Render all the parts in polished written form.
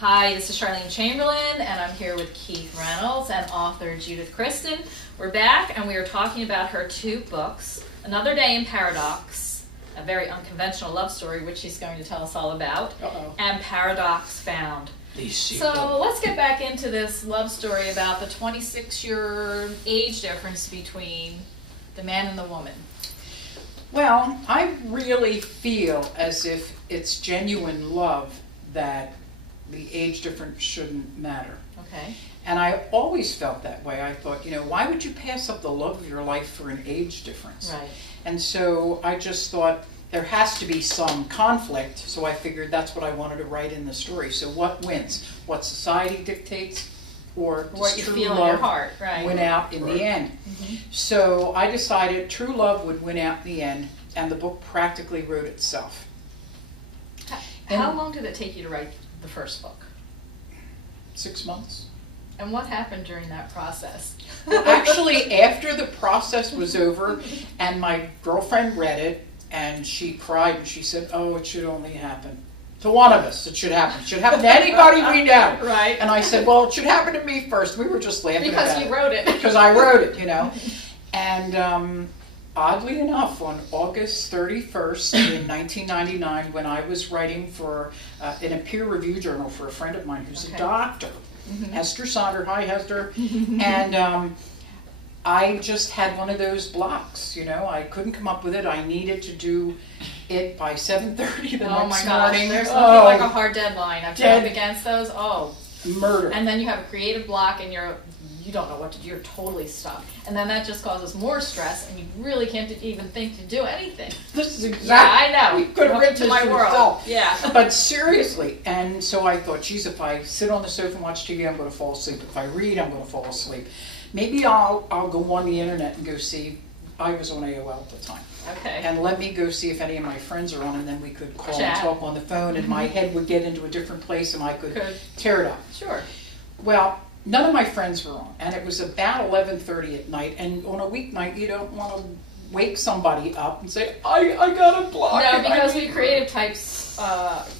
Hi, this is Charlene Chamberlain, and I'm here with Keith Reynolds and author Judith Kristen. We're back, and we are talking about her two books, Another Day in Paradox, a very unconventional love story, which she's going to tell us all about, and Paradox Found. So let's get back into this love story about the 26-year age difference between the man and the woman. Well, I really feel as if it's genuine love that the age difference shouldn't matter. Okay. And I always felt that way. I thought, why would you pass up the love of your life for an age difference? Right. And so I just thought there has to be some conflict, so I figured that's what I wanted to write in the story. So what wins? What society dictates, or what you true feel love in your heart, right? win out in the end? Mm-hmm. So I decided true love would win out in the end, and the book practically wrote itself. How long did it take you to write the first book? 6 months. And what happened during that process? Well, actually, after the process was over and my girlfriend read it, and she cried and she said, "Oh, it should only happen to one of us. It should happen. It should happen to anybody we know." Right. And I said, "Well, it should happen to me first." We were just laughing because about you wrote it. Because I wrote it, And oddly enough, on August 31st in 1999, when I was writing for in a peer review journal for a friend of mine who's a doctor, Hester Sonder. Hi, Hester. And I just had one of those blocks, I couldn't come up with it. I needed to do it by 7:30 the next morning. Oh my gosh, there's nothing like a hard deadline. I've been up against those. Murder. And then you have a creative block and you don't know what to do. You're totally stuck. And then that just causes more stress and you really can't even think to do anything. This is exactly. Yeah, I know. You could have written to my world. Yourself. Yeah. But seriously, and so I thought, geez, if I sit on the sofa and watch TV, I'm going to fall asleep. If I read, I'm going to fall asleep. Maybe I'll go on the internet and go see. I was on AOL at the time. Okay. And let me go see if any of my friends are on, and then we could call Chat. and talk on the phone, and my head would get into a different place, and I could tear it up. Sure. Well, none of my friends were on, and it was about 11:30 at night, and on a weeknight, you don't want to wake somebody up and say, I got a block. No, because we creative types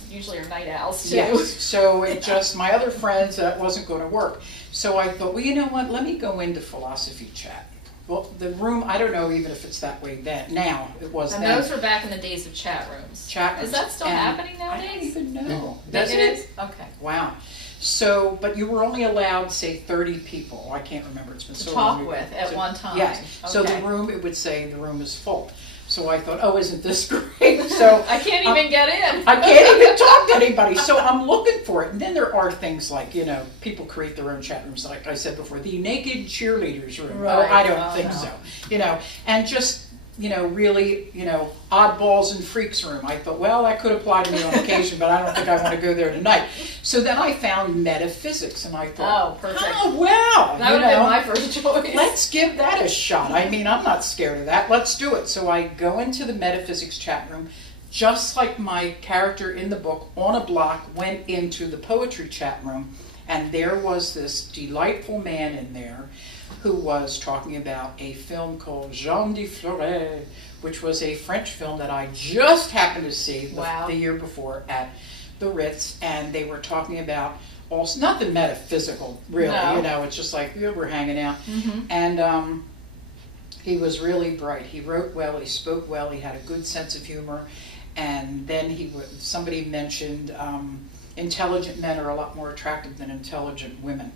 usually are night owls, too. Yes, so it just, my other friends, that wasn't going to work. So I thought, well, you know what, let me go into philosophy chat. Well, the room, I don't know even if it's that way then. Now, it was and then. those were back in the days of chat rooms. Chat rooms. Is that still happening nowadays? I don't even know. Does it? Is? Okay. Wow. So, but you were only allowed, say, 30 people. I can't remember. It's been so long. To talk with at one time. Yes. Okay. So the room, it would say the room is full. So I thought, oh, isn't this great? So I can't even get in. I can't even talk to anybody. So I'm looking for it. And then there are things like, people create their own chat rooms. Like I said before, the naked cheerleaders room. Right. Oh, I don't think so. And just, really, oddballs and freaks room. I thought, well, that could apply to me on occasion, but I don't think I want to go there tonight. So then I found metaphysics, and I thought, oh, perfect. Oh, wow. That would have been my first choice. Let's give that a shot. I mean, I'm not scared of that. Let's do it. So I go into the metaphysics chat room, just like my character in the book, on a block, went into the poetry chat room, and there was this delightful man in there who was talking about a film called Jean de Fleuret, which was a French film that I just happened to see the year before at the Ritz, and they were talking about also nothing metaphysical, really. No. It's just like we're hanging out, and he was really bright. He wrote well, he spoke well, he had a good sense of humor, and then somebody mentioned intelligent men are a lot more attractive than intelligent women.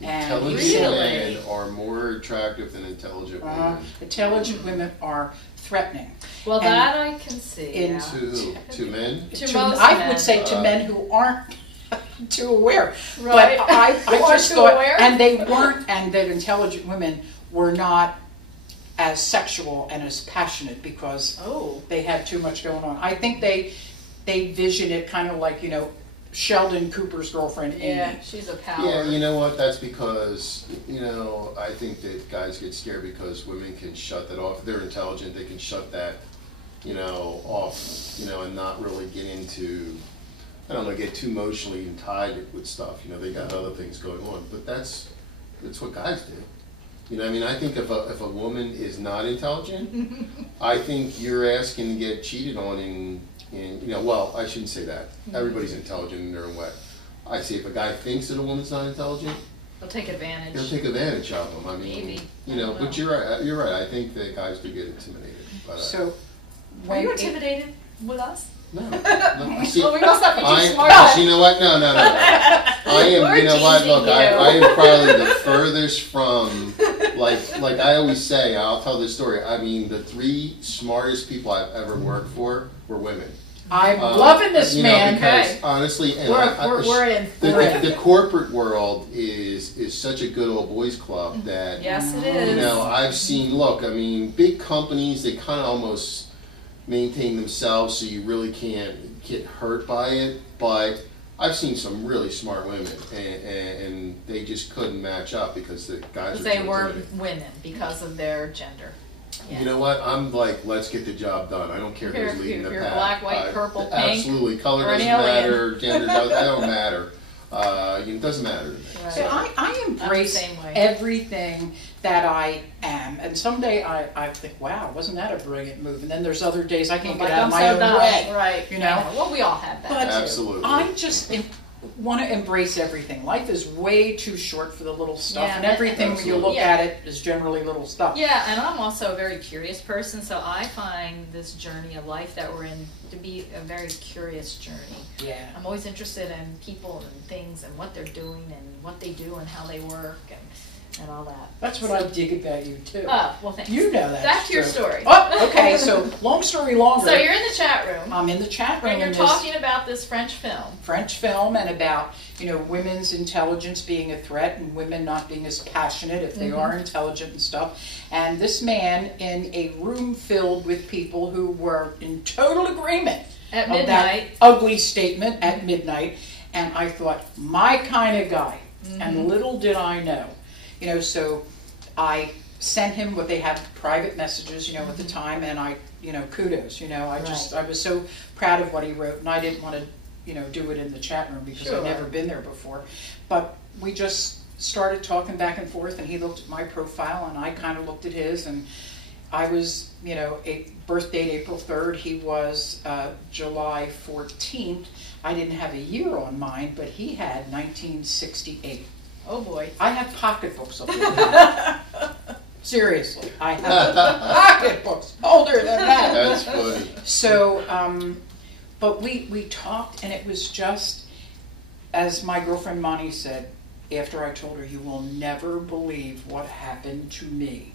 Intelligent men are more attractive than intelligent women. Intelligent women are threatening. Well, that I can see. To men? To most I men. would say to men who aren't too aware. Right. But I just thought, aware? and they weren't, and that intelligent women were not as sexual and as passionate because they had too much going on. I think they vision it kind of like, Sheldon Cooper's girlfriend, Amy. Yeah, she's a power. Yeah, you know what? That's because, I think that guys get scared because women can shut that off. If they're intelligent, they can shut that, off, and not really get into, get too emotionally tied with stuff. They got other things going on. But that's what guys do. I think if a woman is not intelligent, I think you're asking to get cheated on in And, well, I shouldn't say that. Everybody's intelligent in their own way. I say if a guy thinks that a woman's not intelligent, They'll take advantage. he'll take advantage of them. I mean, Maybe. but you're right. You're right. I think that guys do get intimidated. But, So, Are you intimidated with us? no. Well, we must not be too smart. You know what? No. I am. We're You know what? teasing Look, you. I am probably the furthest from, like I always say. I'll tell this story. I mean, the 3 smartest people I've ever worked for were women. I'm loving this man. Because Okay. honestly, and We're in. the corporate world is such a good old boys club that Yes, it is. I've seen. Look, I mean, big companies, they kind of almost maintain themselves so you really can't get hurt by it. But I've seen some really smart women, and they just couldn't match up because the guys were They too were intimidating. women because of their gender. Yeah. You know what? I'm like, let's get the job done. I don't care If who's leading the you're pack. black, white, purple, pink, absolutely. Color or an doesn't alien. matter. Gender don't matter. It doesn't matter to me. Right. So I embrace I'm the same way. everything that I am. And someday I think, wow, wasn't that a brilliant move? And then there's other days I can't get out of my own way. Right. You know? Well, we all have that. But too. Absolutely. I just want to embrace everything. Life is way too short for the little stuff. Yeah, and everything when you absolutely. look Yeah. at it is generally little stuff. Yeah, and I'm also a very curious person, so I find this journey of life that we're in to be a very curious journey. Yeah. I'm always interested in people and things and what they're doing and what they do and how they work and all that. That's what I dig about you too. Oh, well, thanks. You know that. Back to your story. Oh, okay. So long story longer. So you're in the chat room, I'm in the chat room and you're in this talking about this French film. French film and about women's intelligence being a threat and women not being as passionate if they are intelligent and stuff. And this man in a room filled with people who were in total agreement At of that midnight. ugly statement at midnight. And I thought, my kind of guy. And little did I know. So I sent him what they had private messages, at the time, and I, kudos, I was so proud of what he wrote, and I didn't want to, do it in the chat room because Sure. I'd never been there before. But we just started talking back and forth, and he looked at my profile, and I kind of looked at his, and I was, a birth date April 3rd, he was July 14th. I didn't have a year on mine, but he had 1968. Oh boy. I have pocketbooks of them. Seriously, I have pocketbooks older than that. That's funny. So, but we talked, and it was just, as my girlfriend Monty said, after I told her, you will never believe what happened to me.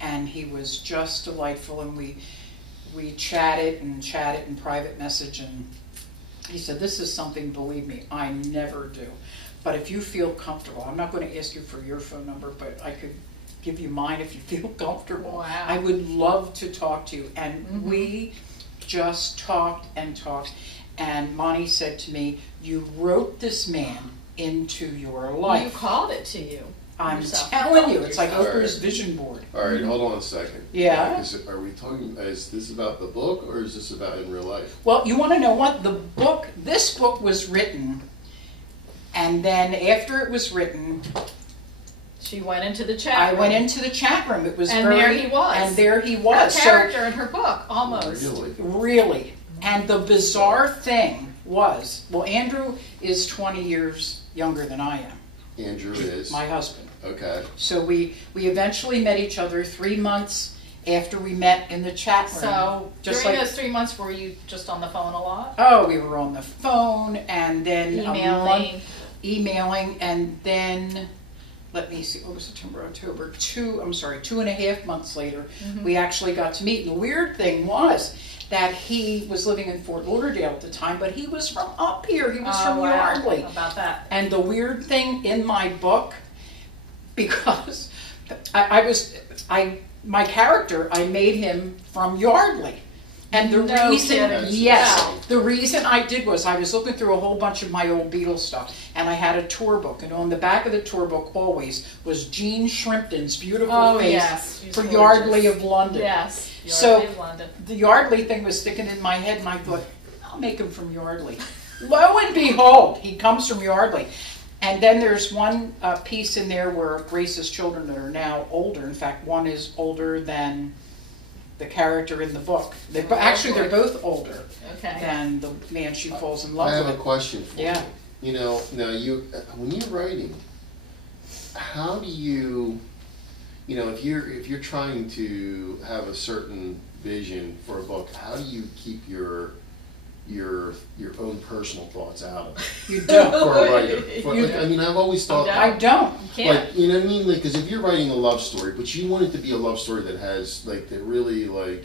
And he was just delightful, and we chatted in private message, and he said, this is something, believe me, I never do. But if you feel comfortable, I'm not going to ask you for your phone number, but I could give you mine if you feel comfortable. Wow. I would love to talk to you. And we just talked and talked. And Monty said to me, you wrote this man into your life. You called it to you. I'm yourself. telling you, it's like All right. Oprah's vision board. All right, hold on a second. Yeah. Are we talking? Is this about the book, or is this about in real life? Well, you want to know what? This book was written, and then after it was written, She went into the chat I room. went into the chat room. It was And very, there he was. And there he Her was. character in her book, almost. Really? Really. And the bizarre thing was, well, Andrew is 20 years younger than I am, Andrew is. my husband. Okay. So we eventually met each other 3 months after we met in the chat room. So Just during like- those 3 months, were you just on the phone a lot? Oh, we were on the phone, and then Emailing. and then, let me see, August, September, October, 2.5 months later, we actually got to meet. And the weird thing was that he was living in Fort Lauderdale at the time, but he was from up here. He was from Yardley. How about that? And the weird thing in my book, because my character, I made him from Yardley. And the No reason, kidding. yes, Wow. the reason I did was I was looking through a whole bunch of my old Beetle stuff, and I had a tour book, and on the back of the tour book always was Jean Shrimpton's beautiful face She's for gorgeous. Yardley of London. Yes. So- Yardley of London. The Yardley thing was sticking in my head, and I thought, I'll make him from Yardley. Lo and behold, he comes from Yardley. And then there's one piece in there where Grace's children that are now older, in fact, one is older than the character in the book. They're both older Okay. than the man she falls in I love have with. a question for Yeah. you. You know, now when you're writing, how do you know, if you're trying to have a certain vision for a book, how do you keep your own personal thoughts out of it? You don't. For a writer. I mean, I've always thought that. I don't. You can't. Like, you know what I mean? Like, because if you're writing a love story, but you want it to be a love story that has, like, that really, like,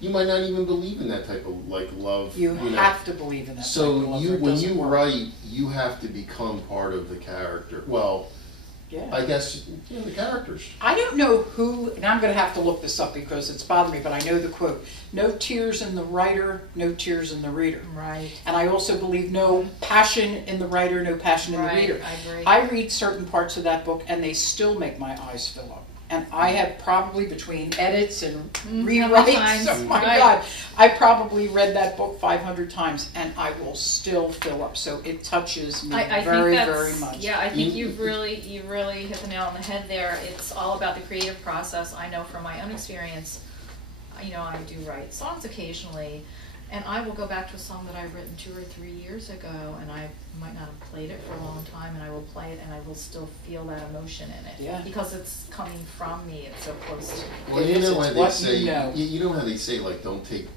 you might not even believe in that type of, like, love. You know. have to believe in that. So type of love, or it when doesn't you work. write, you have to become part of the character. Well, Yeah. I guess, the characters. I don't know who, and I'm going to have to look this up because it's bothered me, but I know the quote, no tears in the writer, no tears in the reader. Right. And I also believe no passion in the writer, no passion in the Right, reader. I agree. I read certain parts of that book and they still make my eyes fill up. And I have probably, between edits and How many times? rewrites, oh my Right. God, I probably read that book 500 times and I will still fill up. So it touches me I very, think that's, very much. Yeah, I think you really hit the nail on the head there. It's all about the creative process. I know from my own experience, you know, I do write songs occasionally, and I will go back to a song that I've written 2 or 3 years ago, and I might not have played it for a long time, and I will play it, and I will still feel that emotion in it. Yeah. Because it's coming from me. It's so close to me. Well, It you is, know it's how they what say, you know. you know how they say, like, don't take,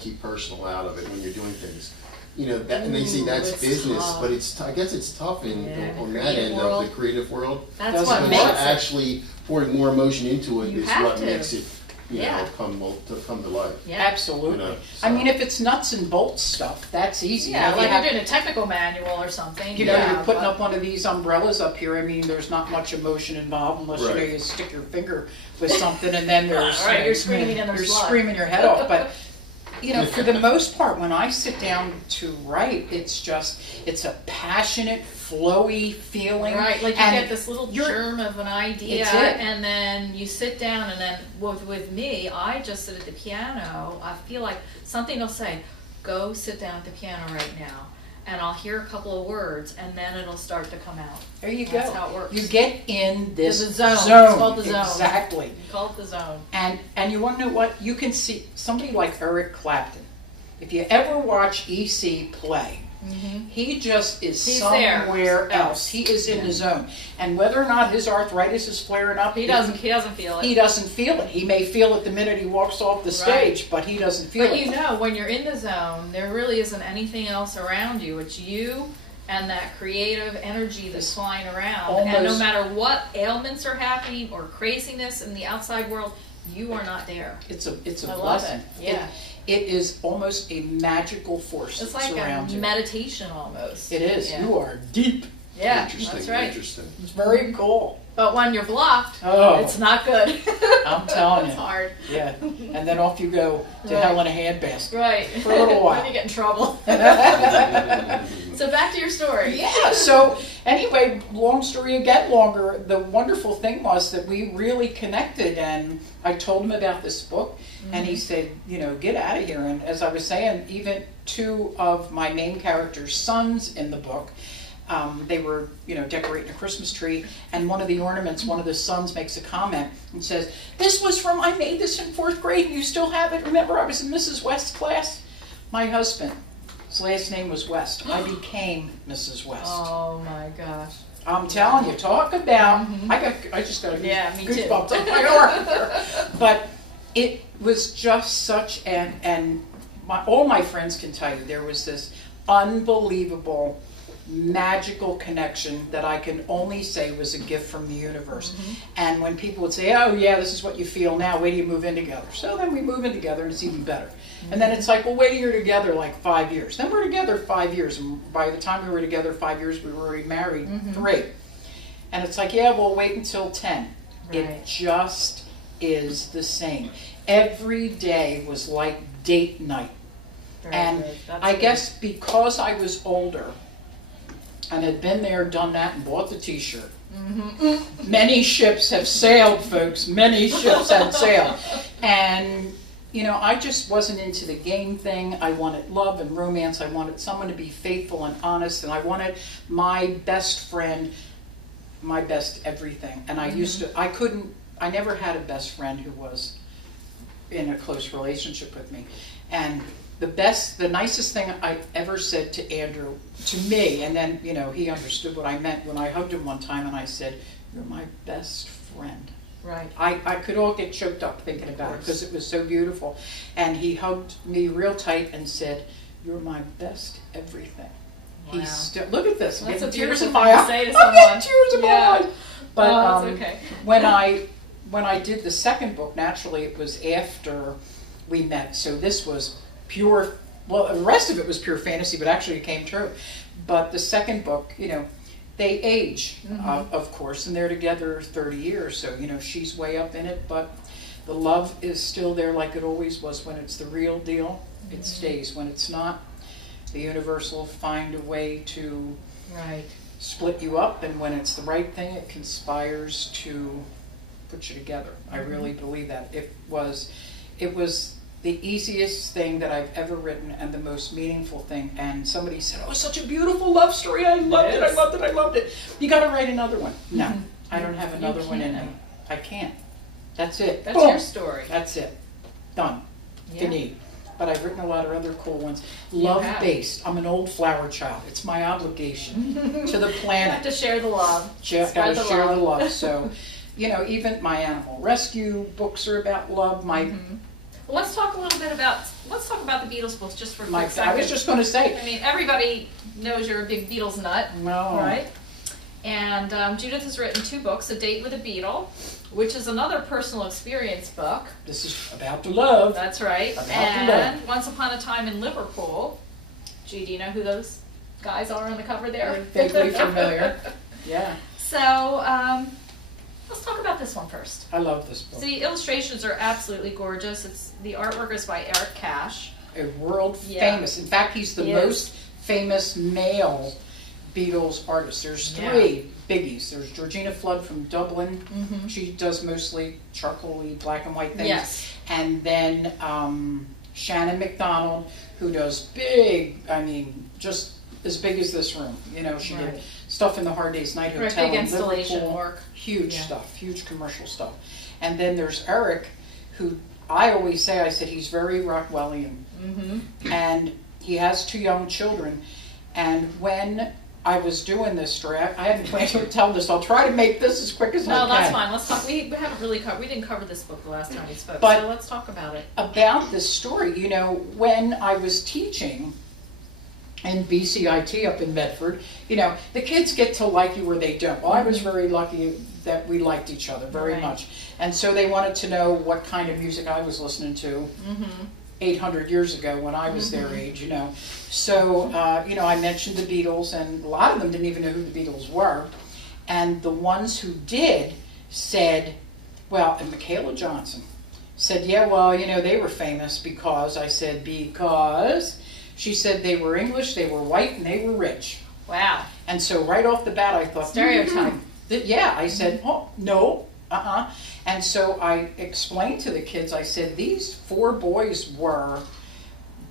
keep personal out of it when you're doing things. You know, that, and they say Ooh, that's it's business, tough. but I guess it's tough Yeah, on the that creative end world. of the creative world. That's Doesn't what it makes work? it. Actually pouring more emotion into it You is have what to. makes it, Yeah. come to life. Yeah. Absolutely. You know, I so- mean, if it's nuts and bolts stuff, that's easy. Yeah, If like you have- you're doing a technical manual or something. You know, yeah, you're putting but- up one of these umbrellas up here. I mean, there's not much emotion involved unless Right. you stick your finger with something, and then there's All right, you're screaming and there's you're blood. screaming your head off. But you know, for the most part, when I sit down to write, it's a passionate, flowy feeling. Right, like you and get this little you're- germ of an idea, It's it. and then you sit down, and then with me, I just sit at the piano. I feel like something will say, "Go sit down at the piano right now," and I'll hear a couple of words, and then it'll start to come out. There you go. That's how it works. You get in this The zone. It's called the zone. Exactly. We call it the zone. And you want to know what? You can see somebody like Eric Clapton. If you ever watch EC play, he just is He's somewhere there. else. He is in the zone. And whether or not his arthritis is flaring up, He doesn't feel it. He doesn't feel it. He may feel it the minute he walks off the stage, but he doesn't feel But it. you know, when you're in the zone, there really isn't anything else around you. It's you and that creative energy that's flying around. And no Almost- matter what ailments are happening or craziness in the outside world, you are not there. It's a I love blessing. it. Yeah. It is almost a magical force It's that's like a around you. meditation almost. It is. Yeah. You are deep. Yeah, Interesting, that's right. interesting. It's very cool. But when you're blocked, Oh. it's not good. I'm telling It's you. hard. Yeah. And then off you go to Right. hell in a handbasket. Right. For a little while. Then you get in trouble. So back to your story. Yeah, so anyway, long story again longer, the wonderful thing was that we really connected, and I told him about this book, and he said, you know, get out of here. And as I was saying, even 2 of my main characters' sons in the book, they were, you know, decorating a Christmas tree, and one of the ornaments, one of the sons makes a comment and says, "This was from, I made this in 4th grade, and you still have it. Remember, I was in Mrs. West's class?" My husband, his last name was West. I became Mrs. West. Oh my gosh. I'm telling you, talk about, I just got a Yeah, me too. goosebumps on my arm. But it was just such and all my friends can tell you, there was this unbelievable, magical connection that I can only say was a gift from the universe. And when people would say, "Oh yeah, this is what you feel now, wait till you move in together." So then we move in together and it's even better. And then it's like, well, wait till you're together like 5 years. Then we're together 5 years. And by the time we were together 5 years, we were already married 3. And it's like, yeah, well, wait until 10. Right. It just is the same. Every day was like date night. Very And good. That's I good. guess because I was older and had been there, done that, and bought the t-shirt. Many ships have sailed, folks. Many ships have sailed. And, you know, I just wasn't into the game thing. I wanted love and romance. I wanted someone to be faithful and honest. And I wanted my best friend, my best everything. And I used to, I never had a best friend who was in a close relationship with me. And the nicest thing I ever said to Andrew, to me, and then, he understood what I meant when I hugged him one time and I said, "You're my best friend." Right. I could all get choked up thinking about it because it was so beautiful. And he hugged me real tight and said, "You're my best everything." Wow. He's still, look at this. I'm That's a getting tears beautiful in my thing to eyes. say to I'm someone. getting tears in my Yeah. eyes. But Oh, that's okay. when I did the second book, naturally it was after we met. So this was pure, well, the rest of it was pure fantasy, but actually it came true. But the second book, they age, of course, and they're together 30 years. So, she's way up in it, but the love is still there like it always was. When it's the real deal, it stays. When it's not, the universe will find a way to split you up, and when it's the right thing, it conspires to put you together. I really believe that. It was the easiest thing that I've ever written and the most meaningful thing. And somebody said, "Oh, such a beautiful love story. I loved it. I loved it. I loved it. You got to write another one." No, I don't have another one in me. I can't. That's it. That's your story. That's it. Done. Yeah. Fini. But I've written a lot of other cool ones. Love-based. I'm an old flower child. It's my obligation to the planet. You have to share the love. Got to share the love. So, even my animal rescue books are about love. My Well, let's talk about the Beatles books just for a quick second. I was just going to say. I mean, everybody knows you're a big Beatles nut, right? And Judith has written 2 books, A Date with a Beetle, which is another personal experience book. This is about the love. That's right. And Once Upon a Time in Liverpool. Gee, do you know who those guys are on the cover there? Vaguely familiar. Yeah. So, let's talk about this one first. I love this book. So the illustrations are absolutely gorgeous. The artwork is by Eric Cash. A world famous. In fact, he's the most famous male Beatles artist. There's 3 biggies. There's Georgina Flood from Dublin. She does mostly charcoaly black and white things. Yes. And then Shannon McDonald, who does big, just as big as this room. She did stuff in the Hard Day's Night Hotel. Big installation Liverpool. work. Huge stuff, huge commercial stuff. And then there's Eric, who I always say, he's very Rockwellian. And he has 2 young children. And when I was doing this story, I hadn't planned to tell this. I'll try to make this as quick as I can. No, that's fine. Let's talk. We haven't really covered. We didn't cover this book the last time we spoke. But so let's talk about it. About this story, when I was teaching in BCIT up in Medford, the kids get to like you or they don't. Well, I was very lucky that we liked each other very much. And so they wanted to know what kind of music I was listening to 800 years ago when I was their age, So, I mentioned the Beatles, and a lot of them didn't even know who the Beatles were. And the ones who did said, and Michaela Johnson said, they were famous because, I said, because... She said they were English, they were white, and they were rich. Wow. And so right off the bat, I thought... Stereotype. I said, no, And so I explained to the kids, I said, these 4 boys were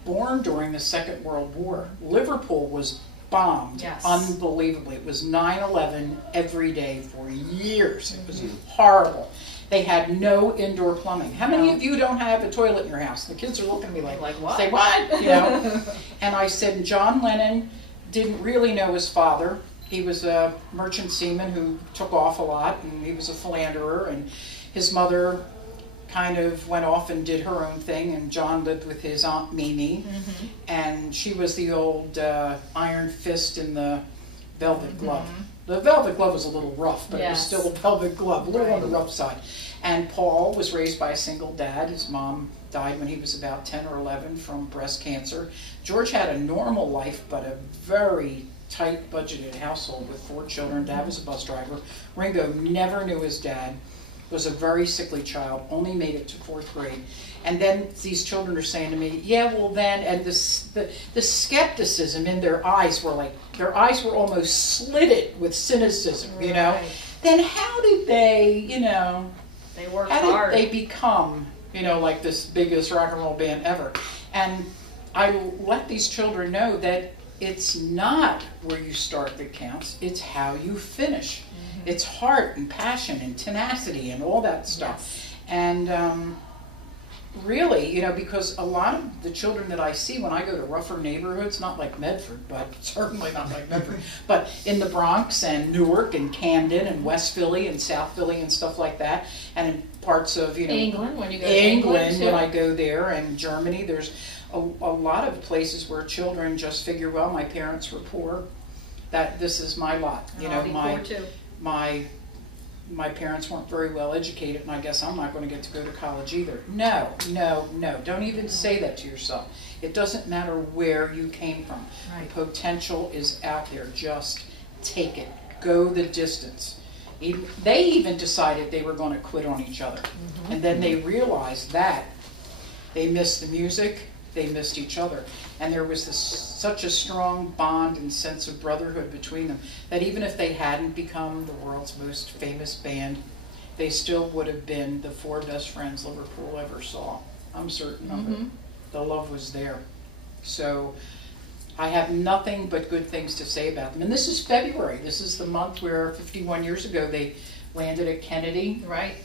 born during the Second World War. Liverpool was bombed unbelievably. It was 9/11 every day for years. It was horrible. They had no indoor plumbing. How many of you don't have a toilet in your house? The kids are looking at me like what? Say what? And I said, John Lennon didn't really know his father. He was a merchant seaman who took off a lot, and he was a philanderer, and his mother kind of went off and did her own thing, and John lived with his Aunt Mimi, and she was the old iron fist in the velvet glove. The velvet glove was a little rough, but it was still a velvet glove, a little on the rough side. And Paul was raised by a single dad. His mom died when he was about 10 or 11 from breast cancer. George had a normal life, but a very tight budgeted household with 4 children. Dad was a bus driver. Ringo never knew his dad, was a very sickly child, only made it to 4th grade. And then these children are saying to me, and the skepticism in their eyes were their eyes were almost slitted with cynicism, Then how did they, they worked how hard. did they become, like this biggest rock and roll band ever? And I let these children know that it's not where you start that counts, it's how you finish. It's heart and passion and tenacity and all that stuff. And Really, because a lot of the children that I see when I go to rougher neighborhoods, not like Medford, but certainly not like Medford, but in the Bronx and Newark and Camden and West Philly and South Philly and stuff like that, and in parts of, England, when you go to England too. when I go there, and Germany, there's a lot of places where children just figure, well, my parents were poor, that this is my lot. I'll be poor too. My parents weren't very well educated, and I guess I'm not going to get to go to college either. No. Don't even say that to yourself. It doesn't matter where you came from. Right. The potential is out there. Just take it. Go the distance. They even decided they were going to quit on each other. Mm-hmm. And then they realized that they missed the music, they missed each other. And there was such a strong bond and sense of brotherhood between them that even if they hadn't become the world's most famous band, they still would have been the four best friends Liverpool ever saw. I'm certain of it. The love was there. So I have nothing but good things to say about them. And this is February. This is the month where 51 years ago they landed at Kennedy. Right.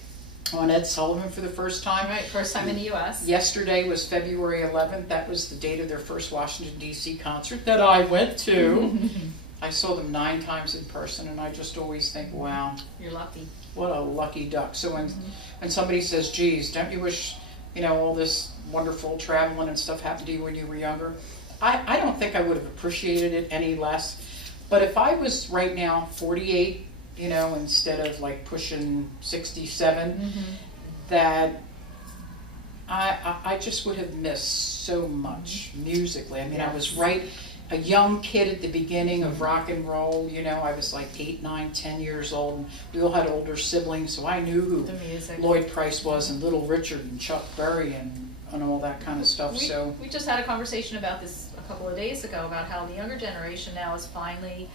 On Ed Sullivan for the first time. Right, first time in the U.S. Yesterday was February 11th. That was the date of their first Washington, D.C. concert that I went to. I saw them 9 times in person, and I just always think, wow. You're lucky. What a lucky duck. So when somebody says, geez, don't you wish, all this wonderful traveling and stuff happened to you when you were younger? I don't think I would have appreciated it any less. But if I was right now 48, instead of like pushing 67, that I just would have missed so much musically. I mean, I was a young kid at the beginning of rock and roll. I was like 8, 9, 10 years old. And we all had older siblings, so I knew who Lloyd Price was and Little Richard and Chuck Berry and all that kind of stuff. We just had a conversation about this a couple of days ago about how the younger generation now is finally,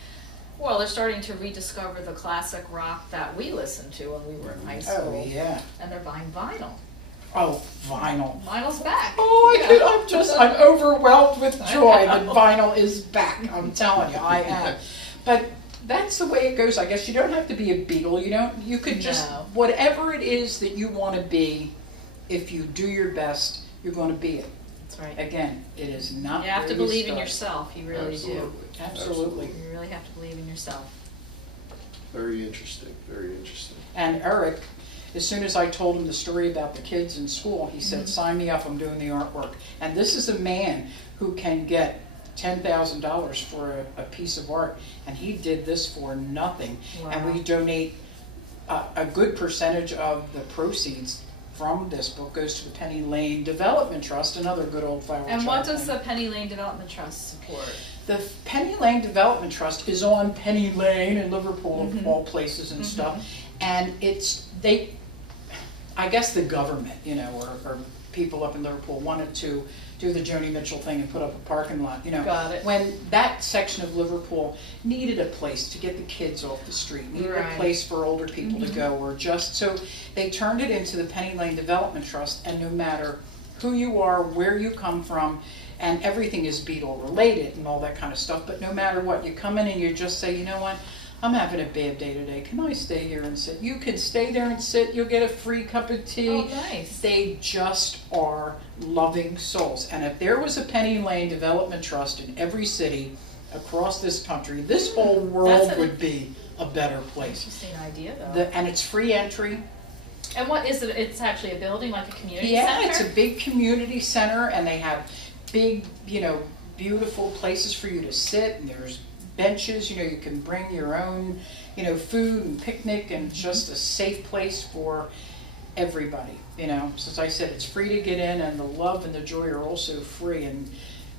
well, they're starting to rediscover the classic rock that we listened to when we were in high school. Oh, yeah. And they're buying vinyl. Oh, vinyl. Vinyl's back. Oh, I'm overwhelmed with joy that vinyl is back. I'm telling you, I am. But that's the way it goes. I guess you don't have to be a Beetle. You could just, whatever it is that you want to be, if you do your best, you're going to be it. That's right. Again, it is not. You have to believe in yourself. You really do. Absolutely. You really have to believe in yourself. Very interesting. Very interesting. And Eric, as soon as I told him the story about the kids in school, he said, sign me up, I'm doing the artwork. And this is a man who can get $10,000 for a piece of art, and he did this for nothing. Wow. And we donate a good percentage of the proceeds from this book goes to the Penny Lane Development Trust, another good old flower child. And what does the Penny Lane Development Trust support? The Penny Lane Development Trust is on Penny Lane in Liverpool, of all places and stuff. And I guess the government, or people up in Liverpool wanted to do the Joni Mitchell thing and put up a parking lot, Got it. When that section of Liverpool needed a place to get the kids off the street, needed a place for older people to go, or just, so they turned it into the Penny Lane Development Trust, and no matter who you are, where you come from, and everything is Beetle related and all that kind of stuff, but no matter what, you come in and you just say, you know what, I'm having a bad day today. Can I stay here and sit? You can stay there and sit. You'll get a free cup of tea. Oh, nice. They just are loving souls. And if there was a Penny Lane Development Trust in every city across this country, this whole world would be a better place. Interesting idea, though. And it's free entry. And what is it? It's actually a building, like a community center? center? Yeah, it's a big community center, and they have big, beautiful places for you to sit, and there's benches, you can bring your own, food and picnic, and just a safe place for everybody, Since I said it's free to get in, and the love and the joy are also free, and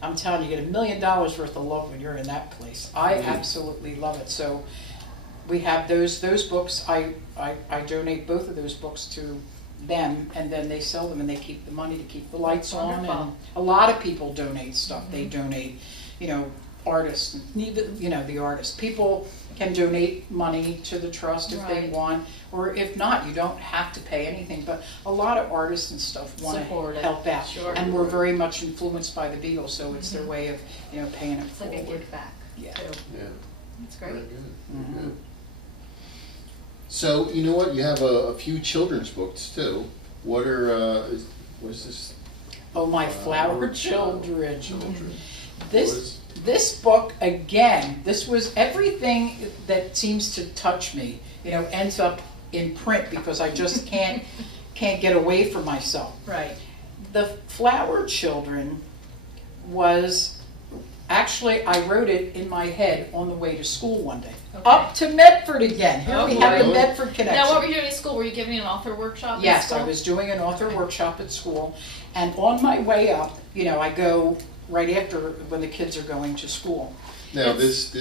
I'm telling you, you get $1 million worth of love when you're in that place. I absolutely love it. So we have those books. I donate both of those books to them, and then they sell them, and they keep the money to keep the lights on. And a lot of people donate stuff. They donate, artists, the artists. People can donate money to the trust if they want, or if not, you don't have to pay anything. But a lot of artists and stuff want to help out, and we're very much influenced by the Beatles, so it's their way of paying it forward. It's like a give back. Yeah, that's great. Very good. Very good. So you know what? You have a few children's books too. What are was this? Oh, my flower children. Children. This book, again, this was everything that seems to touch me, ends up in print because I just can't get away from myself. Right. The Flower Children was, actually, I wrote it in my head on the way to school one day. Okay. Up to Medford again. Here we have the boy. Medford connection. Now, what were you doing at school? Were you giving an author workshop at Yes, school? I was doing an author workshop at school, and on my way up, I go right after when the kids are going to school. Now this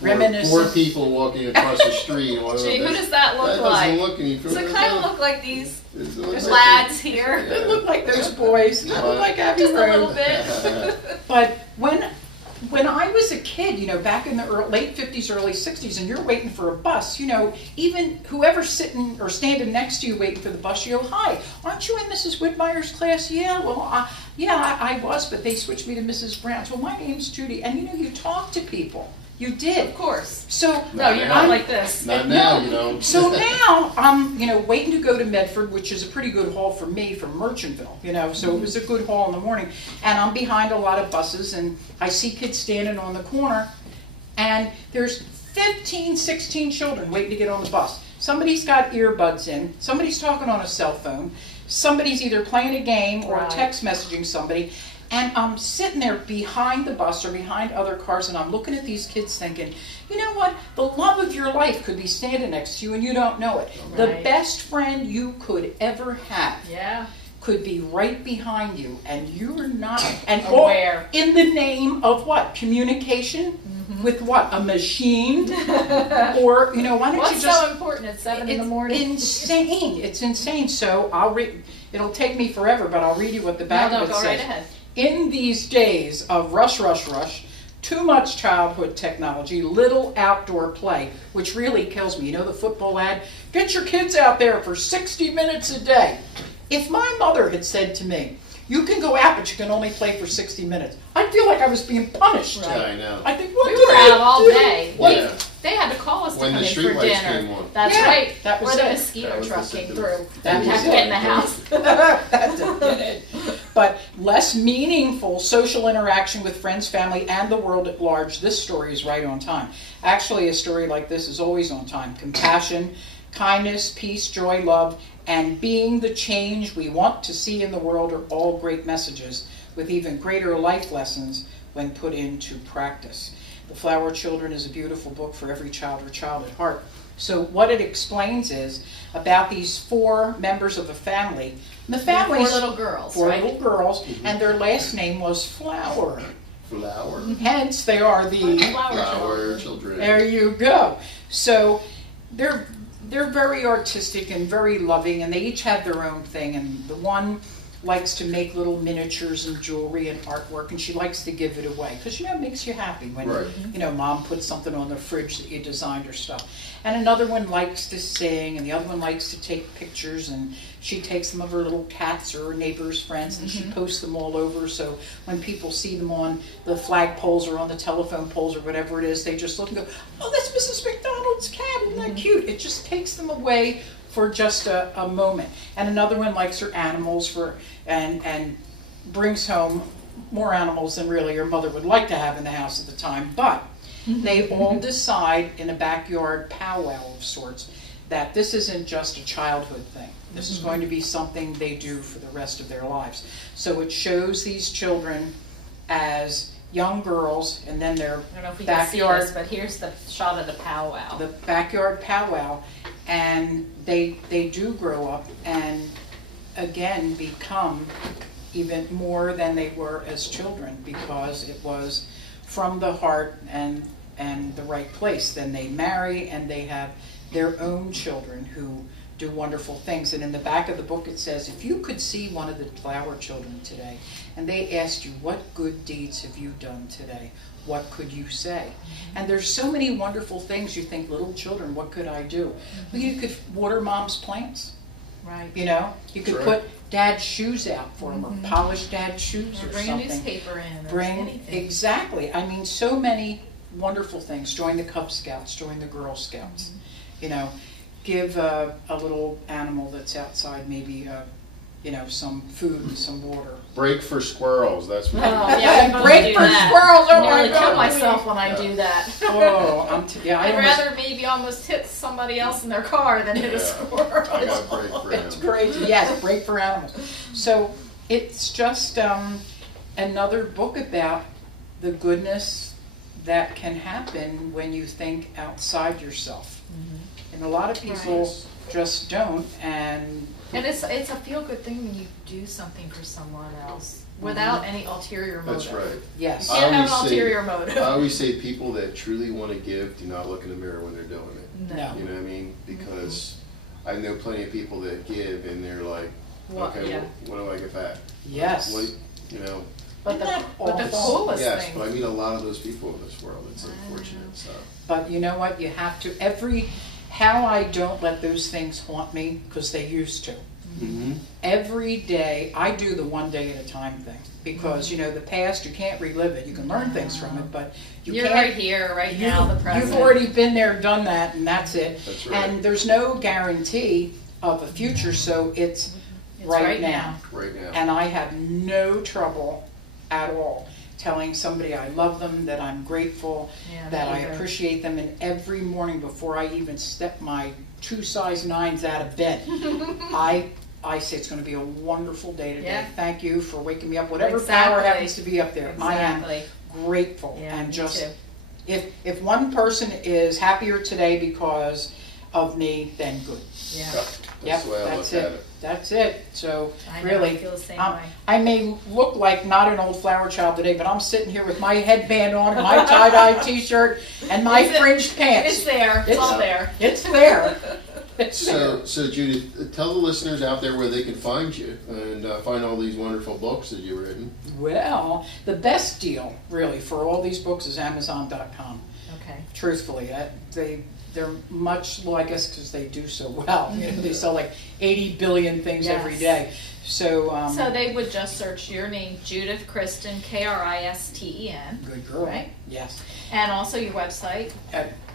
Reminiscent. four people walking across the street. Gee, who does that look that like? Doesn't look any Does it kind of look like these like lads here? They look like those boys. They look like Abbey Just a Road. little bit. But when I was a kid, back in the late 50s, early 60s, and you're waiting for a bus, even whoever's sitting or standing next to you waiting for the bus, you go, "Hi, aren't you in Mrs. Whitmire's class?" "Yeah, well, I was, but they switched me to Mrs. Brown's." "Well, my name's Judy." And you talk to people. You did. Of course. So No, you're not like this. Not now, So now I'm, waiting to go to Medford, which is a pretty good haul for me from Merchantville, so it was a good haul in the morning. And I'm behind a lot of buses, and I see kids standing on the corner, and there's 15, 16 children waiting to get on the bus. Somebody's got earbuds in, somebody's talking on a cell phone, somebody's either playing a game or Right. text messaging somebody. And I'm sitting there behind the bus or behind other cars, and I'm looking at these kids thinking, you know what? The love of your life could be standing next to you and you don't know it. Right. The best friend you could ever have Yeah. could be right behind you, and you're not. And Aware. in the name of what? Communication? With what? A machine? Or, why don't What's you just... so important at 7 in the morning? Insane. It's insane. So I'll read... It'll take me forever, but I'll read you what the back of it go says. right ahead. In these days of rush, too much childhood technology, little outdoor play, which really kills me. The football ad? Get your kids out there for 60 minutes a day. If my mother had said to me, you can go out, but you can only play for 60 minutes, I'd feel like I was being punished. Yeah, I know. I think, what We did were I out all do? day. Yeah. They had to call us to When come the in for streetlights dinner. came on. That's Yeah, right. that was or the it. mosquito That was truck the came symptom. through. That You was have to get in it. the house. That did it. But less meaningful social interaction with friends, family, and the world at large. This story is right on time. Actually, a story like this is always on time. Compassion, kindness, peace, joy, love, and being the change we want to see in the world are all great messages with even greater life lessons when put into practice. The Flower Children is a beautiful book for every child or child at heart. So what it explains is about these 4 members of a family. And the family's 4 little girls, 4 right? little girls, and their last name was Flower. Flower. Hence, they are the Flower children. There you go. So they're very artistic and very loving, and they each have their own thing. And the one likes to make little miniatures and jewelry and artwork, and she likes to give it away because it makes you happy when Right. mom puts something on the fridge that you designed or stuff. And another one likes to sing, and the other one likes to take pictures, and she takes them of her little cats or her neighbors' friends, and she posts them all over. So when people see them on the flagpoles or on the telephone poles or whatever it is, they just look and go, "Oh, that's Mrs. McDonald's cat! Isn't that cute?" It just takes them away for just a moment. And another one likes her animals and brings home more animals than really her mother would like to have in the house at the time. But they all decide in a backyard powwow of sorts that this isn't just a childhood thing. This is going to be something they do for the rest of their lives. So it shows these children as young girls, and then their I don't know if we backyard, can see this, but here's the shot of the powwow. the backyard powwow, and they do grow up and again become even more than they were as children, because it was from the heart and the right place. Then they marry and they have their own children who do wonderful things. And in the back of the book it says, if you could see one of the Flower Children today and they asked you, what good deeds have you done today? What could you say? And there's so many wonderful things. You think, little children, what could I do? Well, you could water mom's plants. Right. You could put dad's shoes out for them, or polish dad's shoes, Or or bring something. a newspaper in, or Bring anything. exactly. I mean, so many wonderful things. Join the Cub Scouts, join the Girl Scouts. Give a little animal that's outside, maybe some food and some water. Break for squirrels. That's what. Yeah, break for squirrels. Oh I my nearly kill God. myself when I do that. Oh, I'd rather maybe almost hit somebody else in their car than hit a squirrel. I got break for It's him. crazy. Yes, break for animals. So it's just another book about the goodness that can happen when you think outside yourself. Mm-hmm. And a lot of people just don't. And it's a feel-good thing when you do something for someone else without any ulterior motive. That's right. yes. You can't have an ulterior motive. I always say people that truly want to give do not look in the mirror when they're doing it. No. You know what I mean? Because I know plenty of people that give and they're like, okay, what do I get back? Yes. But the awful? coolest Yes, thing. but I meet a lot of those people in this world. It's unfortunate. So. But you know what? You have to, how I don't let those things haunt me, because they used to. Mm-hmm. Every day, I do the one day at a time thing, because, the past, you can't relive it. You can learn things from it, but You're can't. right here, right now, the present. You've already been there, done that, and that's it. That's right. And there's no guarantee of a future, so it's right now. Right now. And I have no trouble at all telling somebody I love them, that I'm grateful, that I appreciate them, and every morning before I even step my 2 size 9s out of bed, I say it's going to be a wonderful day today. Yeah. Thank you for waking me up, whatever power happens to be up there. Exactly. I am grateful. Yeah, and me just too. if one person is happier today because of me, then good. Yeah. That's the way I look at it. That's it. So I know, really, I feel the same way. I may look like not an old flower child today, but I'm sitting here with my headband on, and my tie-dye T-shirt, and my fringed pants. It's there. It's all there. It's there. It's there. So Judith, tell the listeners out there where they can find you and find all these wonderful books that you've written. Well, the best deal, really, for all these books is Amazon.com. Okay. Truthfully, they're much, well, I guess because they do so well. They sell like 80 billion things every day. So so they would just search your name, Judith Kristen, Kristen. Good girl. Right? Yes. And also your website.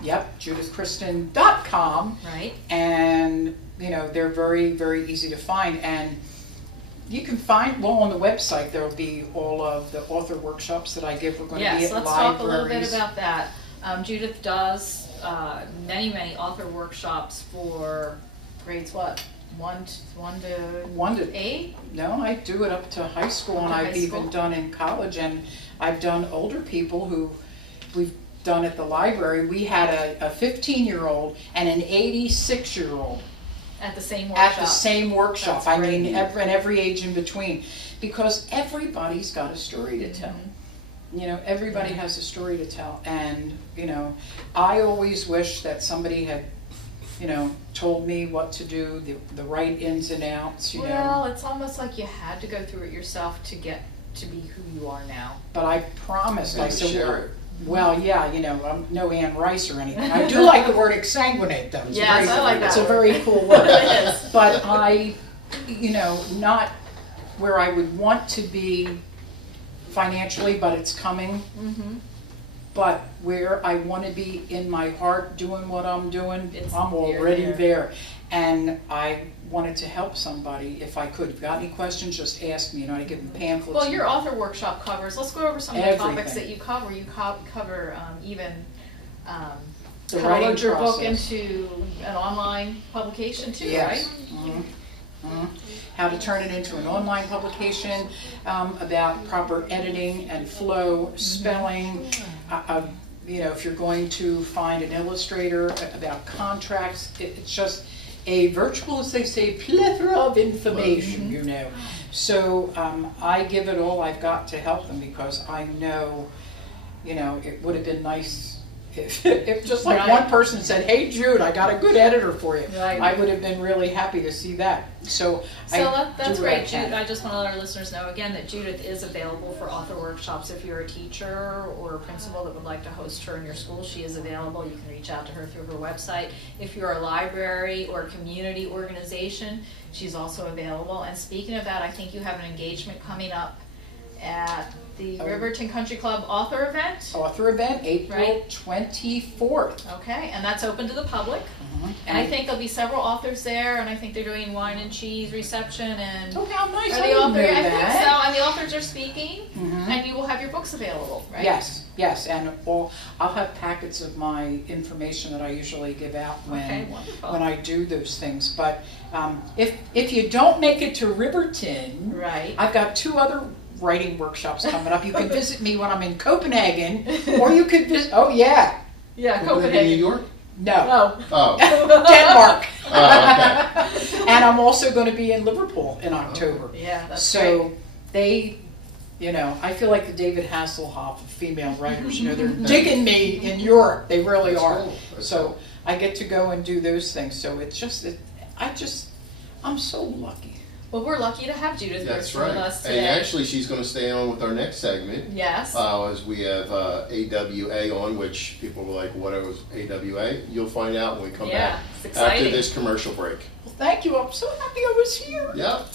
JudithKristen.com. Right. And, they're very, very easy to find. And you can find, on the website, there will be all of the author workshops that I give. We're going to be at let's libraries. talk a little bit about that. Judith does many author workshops for grades, what? 1 to 8? No, I do it up to high school, and I've even done in college, and I've done older people who we've done at the library. We had a 15-year-old and an 86-year-old at the same workshop. At the same workshop. That's I mean, great. every age in between, because everybody's got a story to tell. Everybody has a story to tell, and I always wish that somebody had told me what to do, the right ins and outs, Well, it's almost like you had to go through it yourself to get to be who you are now. But I promised, I said, share it. well, yeah, I'm no Anne Rice or anything. I do like the word exsanguinate, though. Yes, I like that It's a word. very cool word. It is. But I, not where I would want to be financially, but it's coming. Mm-hmm. But where I want to be in my heart doing what I'm doing, I'm you're already there. there. And I wanted to help somebody if I could. If you've got any questions, just ask me. I give them pamphlets. Well, your author workshop covers, let's go over some of the Everything. topics that you cover. You cover even The how to writing load your book process. into an online publication too, Yes. right? Mm-hmm. Mm-hmm. How to turn it into an online publication, about proper editing and flow, spelling. If you're going to find an illustrator, about contracts, it's just a virtual, as they say, plethora of information, So I give it all I've got to help them, because I know, it would have been nice if just like one person said, "Hey Jude, I got a good editor for you." Right. I would have been really happy to see that. So That's do great, what I can. Jude. I just want to let our listeners know again that Judith is available for author workshops. If you're a teacher or a principal that would like to host her in your school, she is available. You can reach out to her through her website. If you're a library or a community organization, she's also available. And speaking of that, I think you have an engagement coming up at the Riverton Country Club author event. Author event, April Right. 24th. Okay, and that's open to the public. And I think there'll be several authors there, and I think they're doing wine and cheese reception and. Oh, how nice! Are I the didn't author, know I think that. so, and the authors are speaking, and you will have your books available, right? Yes, yes, and I'll have packets of my information that I usually give out Okay, wonderful. when I do those things. But if you don't make it to Riverton, Right. I've got 2 other writing workshops coming up. You can visit me when I'm in Copenhagen, or you could visit. Oh yeah, Yeah, New Copenhagen. York? no, Oh. Oh. Denmark. Oh, okay. And I'm also going to be in Liverpool in October. Yeah, that's So great. they, I feel like the David Hasselhoff of female writers. They're digging me in Europe. They really That's are. cool. That's So cool. I get to go and do those things. So it's just, I'm so lucky. Well, we're lucky to have Judith That's Kristen right. with us today. And actually, she's going to stay on with our next segment. Yes. As we have AWA on, which people were like, what was AWA? You'll find out when we come back it's exciting. after this commercial break. Well, thank you. I'm so happy I was here. Yep.